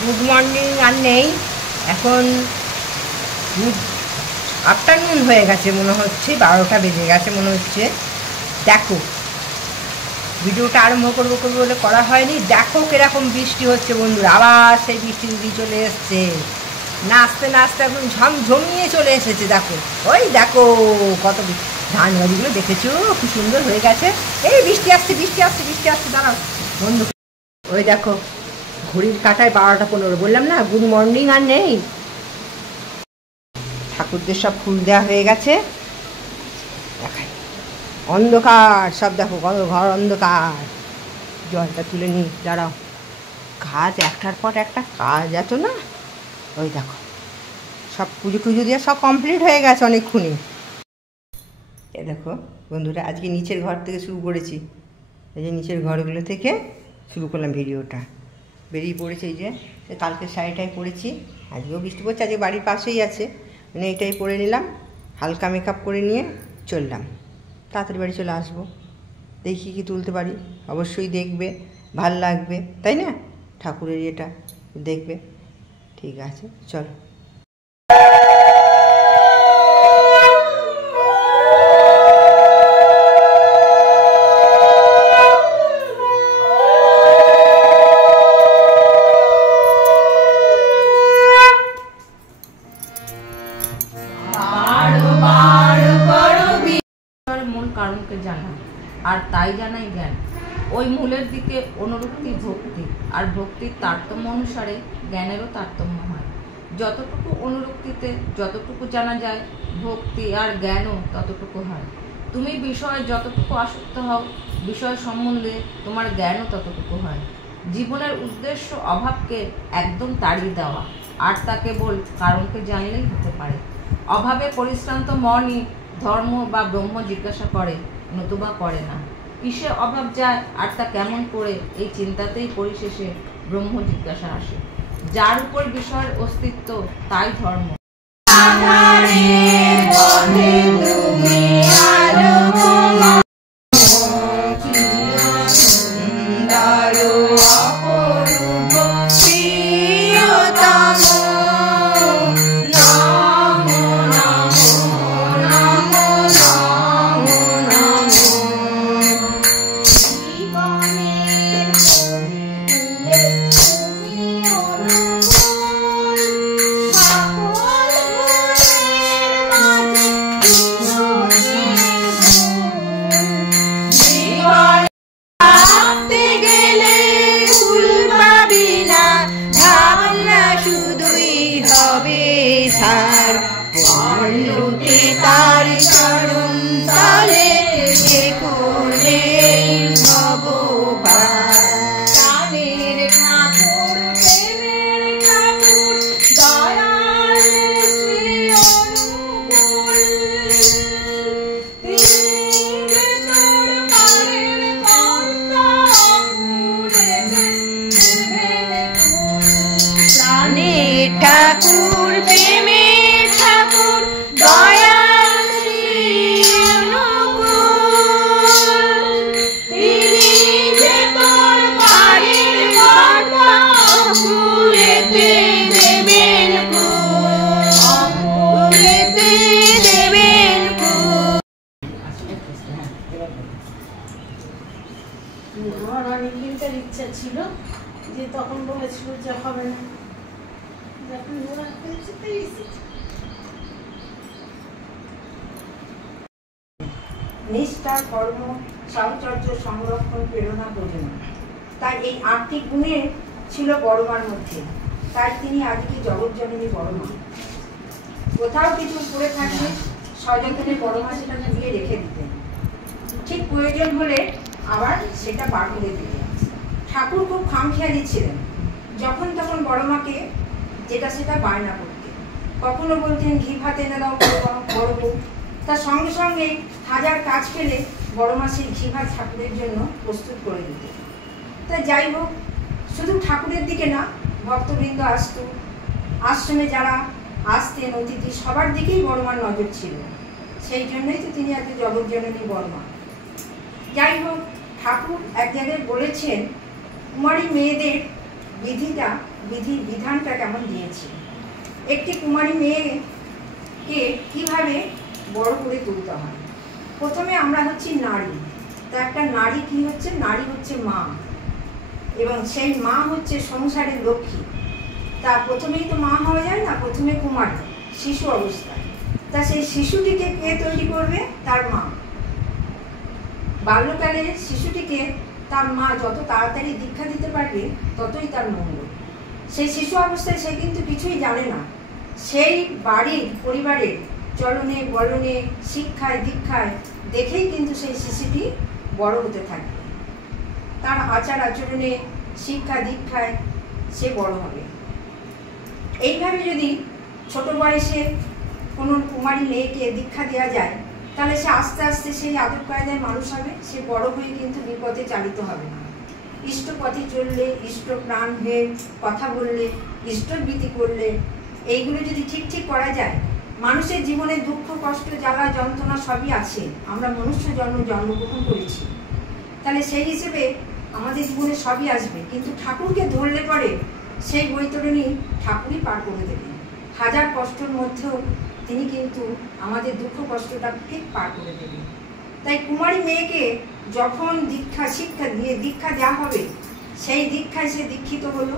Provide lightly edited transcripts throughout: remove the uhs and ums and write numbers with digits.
Good morning আর নেই, এখন afternoon হয়ে গেছে মনে হচ্ছে, 12টা বেজে গেছে মনে হচ্ছে। দেখো ভিডিওটা আরম্ভ করবো বলে করা হয়নি। দেখো কিরকম বৃষ্টি হচ্ছে বন্ধুরা, আবার সেই বৃষ্টি দিদি চলে এসছে, নাচতে নাচতে একদম ঝমঝমিয়ে চলে এসেছে। দেখো ওই দেখো কত ধান গাছগুলো দেখেছো খুব সুন্দর হয়ে গেছে। এই বৃষ্টি আসছে বৃষ্টি আসছে বৃষ্টি আসছে, দাঁড়াও বন্ধু। ওই দেখো ঘড়ির কাঁটায় 12টা 15, বললাম না গুড মর্নিং আর নেই। ঠাকুরদের সব ফুল দেওয়া হয়ে গেছে, দেখাই অন্ধকার সব, দেখো কত ঘর অন্ধকার। জলটা তুলে নিই, দাঁড়াও, কাজ একটার পর একটা কাজ এত না। ওই দেখো সব পুজো টুজো দিয়ে সব কমপ্লিট হয়ে গেছে অনেকক্ষণই। এ দেখো বন্ধুরা, আজকে নিচের ঘর থেকে শুরু করেছি, এই যে নিচের ঘরগুলো থেকে শুরু করলাম ভিডিওটা। বেরিয়ে পড়েছে এই যে কালকে শাড়িটাই পরেছি, আজকেও বৃষ্টি পড়ছে, আজকে বাড়ির পাশেই আছে, মানে এইটাই পরে নিলাম, হালকা মেকআপ করে নিয়ে চললাম, তাড়াতাড়ি বাড়ি চলে আসবো। দেখি কি তুলতে পারি, অবশ্যই দেখবে, ভাল লাগবে তাই না, ঠাকুরের এটা দেখবে। ঠিক আছে চল। মূল কারণকে জানা, আর তাই জানাই জ্ঞান। ওই মূলের দিকে অনুরক্তি ভক্তি, আর ভক্তির তারতম্য অনুসারে জ্ঞানেরও তারতম্য হয়। যতটুকু অনুরক্তিতে যতটুকু জানা যায়, ভক্তি আর জ্ঞানও ততটুকু হয়। তুমি বিষয়ে যতটুকু আসক্ত হও, বিষয় সম্বন্ধে তোমার জ্ঞানও ততটুকু হয়। জীবনের উদ্দেশ্য অভাবকে একদম তাড়িয়ে দেওয়া, আর তা কেবল কারণকে জানলেই হতে পারে। অভাবে পরিশ্রান্ত মনই ধর্ম বা ব্রহ্ম জিজ্ঞাসা করে, নতুবা করে না। কিসে অভাব যায় আর তা কেমন করে, এই চিন্তাতেই পরিশেষে ব্রহ্ম জিজ্ঞাসা আসে। যার উপর বিষয়ের অস্তিত্ব তাই ধর্ম। ঠাকুর প্রেমে ঠাকুর দয়া আমার অনেকদিনকার ইচ্ছা ছিল যে তখন বলেছিল যে হবে না, যখন ওরা পেয়েছে তো এসেছে। নিষ্ঠা কর্ম সাহচর্য সংরক্ষণ প্রেরণা বোঝানো, তার এই আর্থিক গুণে ছিল বড় মার মধ্যে, তাই তিনি আজকে জগৎজননী বড় মা। কোথাও কিছু পড়ে থাকলে সযত্নে বড় মা সেটা দিয়ে রেখে দিতেন, ঠিক প্রয়োজন হলে আবার সেটা বার করে দিতেন। ঠাকুর খুব খামখেয়ালি ছিলেন, যখন তখন বড় মাকে যেটা সেটা বায়না করতেন। কখনো বলতেন ঘি ভাত এনে দাও বড় বউ, তার সঙ্গে সঙ্গে হাজার কাজ ফেলে বড় মা সেই ঘি ভাত ঠাকুরের জন্য প্রস্তুত করে দিতেন। তাই যাই হোক, শুধু ঠাকুরের দিকে না, ভক্তবৃন্দ আসতো, আশ্রমে যারা আসতেন অতিথি, সবার দিকেই বড় মার নজর ছিল। সেই জন্যই তো তিনি আজকে জগৎজননী বড় মা। যাই হোক, ঠাকুর এক জায়গায় বলেছেন কুমারী মেয়েদের বিধানটা কেমন দিয়েছে। একটি কুমারী মেয়েকে কিভাবে বড় করে তুলতে হয়। প্রথমে আমরা হচ্ছি নারী, তা একটা নারী কি হচ্ছে, নারী হচ্ছে মা, এবং সেই মা হচ্ছে সংসারের লক্ষ্মী। তা প্রথমেই তো মা হওয়া যায় না, প্রথমে কুমারী শিশু অবস্থায়। তা সেই শিশুটিকে কে তৈরি করবে, তার মা। বাল্যকালে শিশুটিকে তার মা যত তাড়াতাড়ি দীক্ষা দিতে পারবে ততই তার মঙ্গল। সেই শিশু অবস্থায় সে কিন্তু কিছুই জানে না, সেই বাড়ির পরিবারের চলনে বলনে শিক্ষায় দীক্ষায় দেখেই কিন্তু সেই শিশুটি বড় হতে থাকবে। তার আচার আচরণে শিক্ষা দীক্ষায় সে বড় হবে। এইভাবে যদি ছোট বয়সে কোনো কুমারী মেয়েকে দীক্ষা দেওয়া যায়, তাহলে সে আস্তে আস্তে সেই আদব কায়দায় মানুষ হবে। সে বড় হয়ে কিন্তু বিপদে চালিত হবে না। ইষ্ট পথে চললে, ইষ্ট প্রাণ হয়ে কথা বললে, ইষ্টভীতি করলে, এইগুলো যদি ঠিক ঠিক করা যায়, মানুষের জীবনে দুঃখ কষ্ট জ্বালা যন্ত্রণা সবই আছে। আমরা মনুষ্য জন্মগ্রহণ করেছি, তাহলে সেই হিসেবে আমাদের জীবনে সবই আসবে। কিন্তু ঠাকুরকে ধরলে পরে সেই বৈতরণী ঠাকুরই পার করে দেবেন। হাজার কষ্টের মধ্যেও তিনি কিন্তু আমাদের দুঃখ কষ্টটা ঠিক পার করে দেবেন। তাই কুমারী মেয়েকে যখন দীক্ষা দেওয়া হবে, সেই দীক্ষায় সে দীক্ষিত হলো,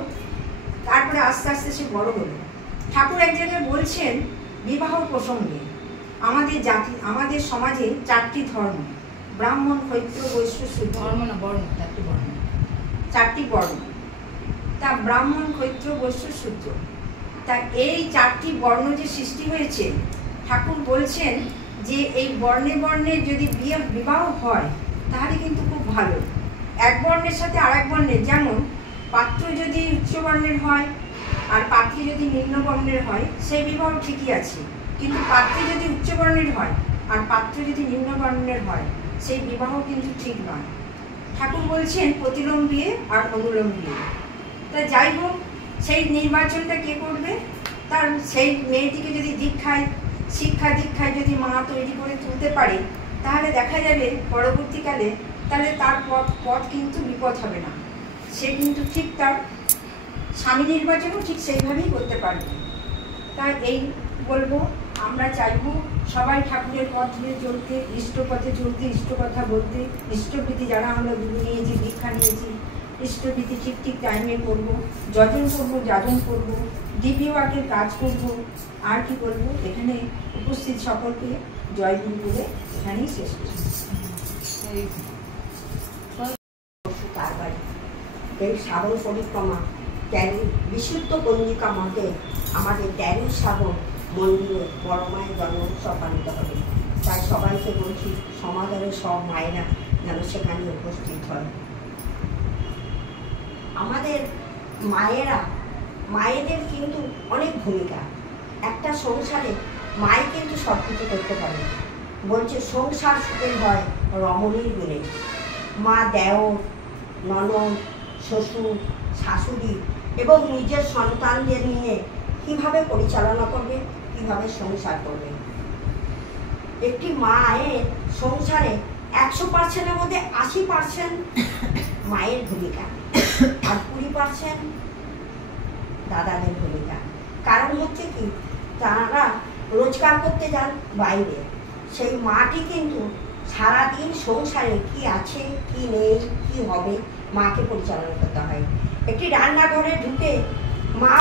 তারপরে আস্তে আস্তে সে বড় হলো। ঠাকুর এক জায়গায় বলছেন বিবাহ প্রসঙ্গে, আমাদের সমাজে 4টি ধর্ম, ব্রাহ্মণ ক্ষত্রিয় বৈশ্য শূদ্র, ধর্ম না বর্ণ, 4টি বর্ণ। তা ব্রাহ্মণ ক্ষত্রিয় বৈশ্য শূদ্র, তা এই 4টি বর্ণ যে সৃষ্টি হয়েছে, ঠাকুর বলছেন যে এই বর্ণে বর্ণে যদি বিবাহ হয় তাহলে কিন্তু খুব ভালো। এক বর্ণের সাথে আরেক বর্ণের, যেমন পাত্র যদি উচ্চ বর্ণের হয় আর পাত্রী যদি নিম্ন বর্ণের হয়, সেই বিবাহ ঠিকই আছে। কিন্তু পাত্রী যদি উচ্চ বর্ণের হয় আর পাত্র যদি নিম্ন বর্ণের হয়, সেই বিবাহ কিন্তু ঠিক নয়। ঠাকুর বলছেন প্রতিলোম বিয়ে আর অনুলোম বিয়ে। তা যাই হোক, সেই নির্বাচনটা কে করবে, তার সেই মেয়েটিকে যদি শিক্ষা দীক্ষায় যদি মা তৈরি করে তুলতে পারে, তাহলে দেখা যাবে পরবর্তীকালে তাহলে তার পথ কিন্তু বিপদ হবে না। সে কিন্তু ঠিক তার স্বামী নির্বাচনও ঠিক সেইভাবেই করতে পারবে। তাই এই বলবো, আমরা চাইব সবাই ঠাকুরের পথ ধরে চলতে, ইষ্ট পথে চলতে, ইষ্ট কথা বলতে, ইষ্টভীতি যারা আমরা গুরু নিয়েছি, দীক্ষা নিয়েছি, ইষ্টভীতি ঠিক ঠিক টাইমে করবো, যজন করবো, যাজন করবো, দিব্য বাক্যের কাজ করবো। আর কি বলবো, এখানে উপস্থিত সকলকে জয় গুরু বলে এখানেই শেষ করছি। তার বাড়ি এই শ্রাবণ পরিক্রমা 13 বিশুদ্ধ পঞ্জিকা মতে আমাদের 13 শ্রাবণ মন্দিরে বড় মায়ের জন্ম উৎসব পালিত হবে। তাই সবাইকে বলছি, সমাজের সব মায়েরা যেন সেখানে উপস্থিত হয়। আমাদের মায়েদের কিন্তু অনেক ভূমিকা। একটা সংসারে মাই কিন্তু সব কিছু করতে পারে। বলছে সংসার সুখের হয় রমণীর গুণে। মা দেওর, ননদ, শ্বশুর, শাশুড়ি এবং নিজের সন্তানদের নিয়ে কিভাবে পরিচালনা করবে, কিভাবে সংসার করবে। একটি মায়ের সংসারে 100%-এর মধ্যে 80% মায়ের ভূমিকা আর 20% দাদাদের ভূমিকা। কারণ হচ্ছে কি, তারা রোজগার করতে যান বাইরে, সেই মাটি কিন্তু সারাদিন সংসারে কি আছে কি নেই কি হবে মাকে পরিচালনা করতে হয়। একটি রান্নাঘরে ঢুকে মা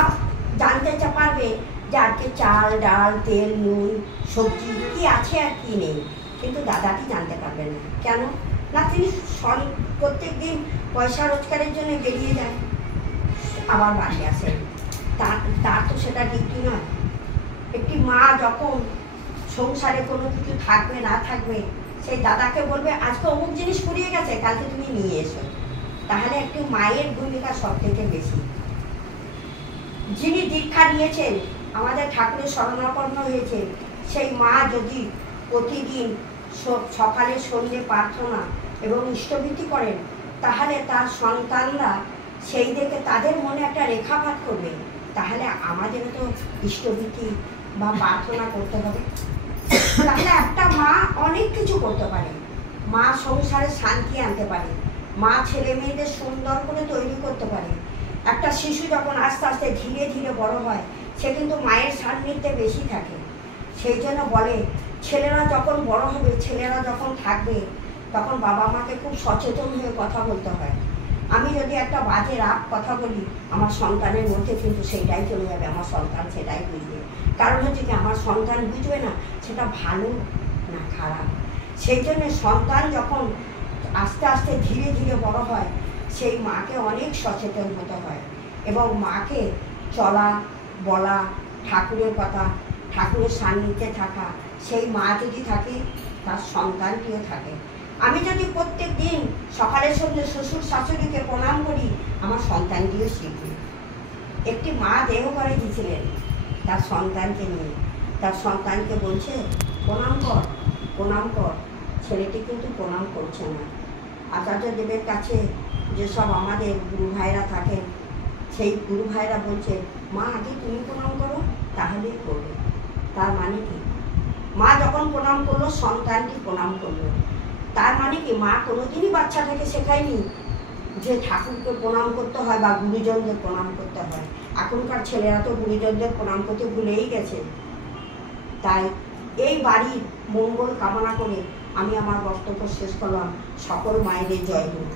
জানতে পারবে যে আজকে চাল ডাল তেল নুন সবজি কি আছে আর কি নেই, কিন্তু দাদাটি জানতে পারবেন না। কেন না, তিনি প্রত্যেক দিন পয়সা রোজগারের জন্য বেরিয়ে যান, আবার বাড়ি আসেন। তার তো সেটা ডিউটি নয়। একটি মা যখন সংসারে কোনো কিছু থাকবে না থাকবে, সেই দাদাকে বলবে আজকে অমুক জিনিস ফুরিয়ে গেছে, কালকে তুমি নিয়ে এসো। তাহলে একটি মায়ের ভূমিকা সব থেকে বেশি। যিনি দীক্ষা নিয়েছেন, আমাদের ঠাকুরের শরণাপন্ন হয়েছে, সেই মা যদি প্রতিদিন সকালে সন্ধ্যে প্রার্থনা এবং ইষ্টভীতি করেন, তাহলে তার সন্তানরা সেই দেখে তাদের মনে একটা রেখাপাত করবে। তাহলে আমাদেরও তো ইষ্টভীতি বা প্রার্থনা করতে হবে। তাহলে একটা মা অনেক কিছু করতে পারে। মা সংসারে শান্তি আনতে পারে, মা ছেলে মেয়েদের সুন্দর করে তৈরি করতে পারে। একটা শিশু যখন আস্তে আস্তে ধীরে ধীরে বড় হয়, সে কিন্তু মায়ের সান্নিধ্যে বেশি থাকে। সেই জন্য বলে ছেলেরা যখন বড় হবে, ছেলেরা যখন থাকবে, তখন বাবা মাকে খুব সচেতন হয়ে কথা বলতে হয়। আমি যদি একটা বাজে রাগ কথা বলি, আমার সন্তানের মধ্যে কিন্তু সেইটাই চলে যাবে, আমার সন্তান সেটাই বুঝবে। কারণ হচ্ছে কি, আমার সন্তান বুঝবে না সেটা ভালো না খারাপ। সেই জন্য সন্তান যখন আস্তে আস্তে ধীরে ধীরে বড় হয়, সেই মাকে অনেক সচেতন হতে হয় এবং মাকে চলা বলা, ঠাকুরের কথা, ঠাকুরের সান্নিধ্যে থাকা, সেই মা যদি থাকে তার সন্তানটিও থাকে। আমি যদি প্রত্যেক দিন সকালের সঙ্গে শ্বশুর শাশুড়িকে প্রণাম করি, আমার সন্তানটিও শিখবে। একটি মা দেহ করে দিয়েছিলেন তার সন্তানকে নিয়ে, তার সন্তানকে বলছে প্রণাম কর প্রণাম কর। ছেলেটি কিন্তু প্রণাম করছে না। আচার্যদেবের কাছে যেসব আমাদের গুরু ভাইরা থাকেন, সেই গুরু ভাইরা বলছে মা আগে তুমি প্রণাম করো, তাহলেই করবে। তার মানে কি, মা যখন প্রণাম করলো, সন্তানটি প্রণাম করলো। তার মানে কি, মা কোনোদিনই বাচ্চাটাকে শেখায়নি যে ঠাকুরকে প্রণাম করতে হয় বা গুরুজনদের প্রণাম করতে হয়। এখনকার ছেলেরা তো গুরুজনদের প্রণাম করতে ভুলেই গেছে। তাই এই বাড়ির মঙ্গল কামনা করে আমি আমার বক্তব্য শেষ করলাম। সকল মায়েদের জয় হোক।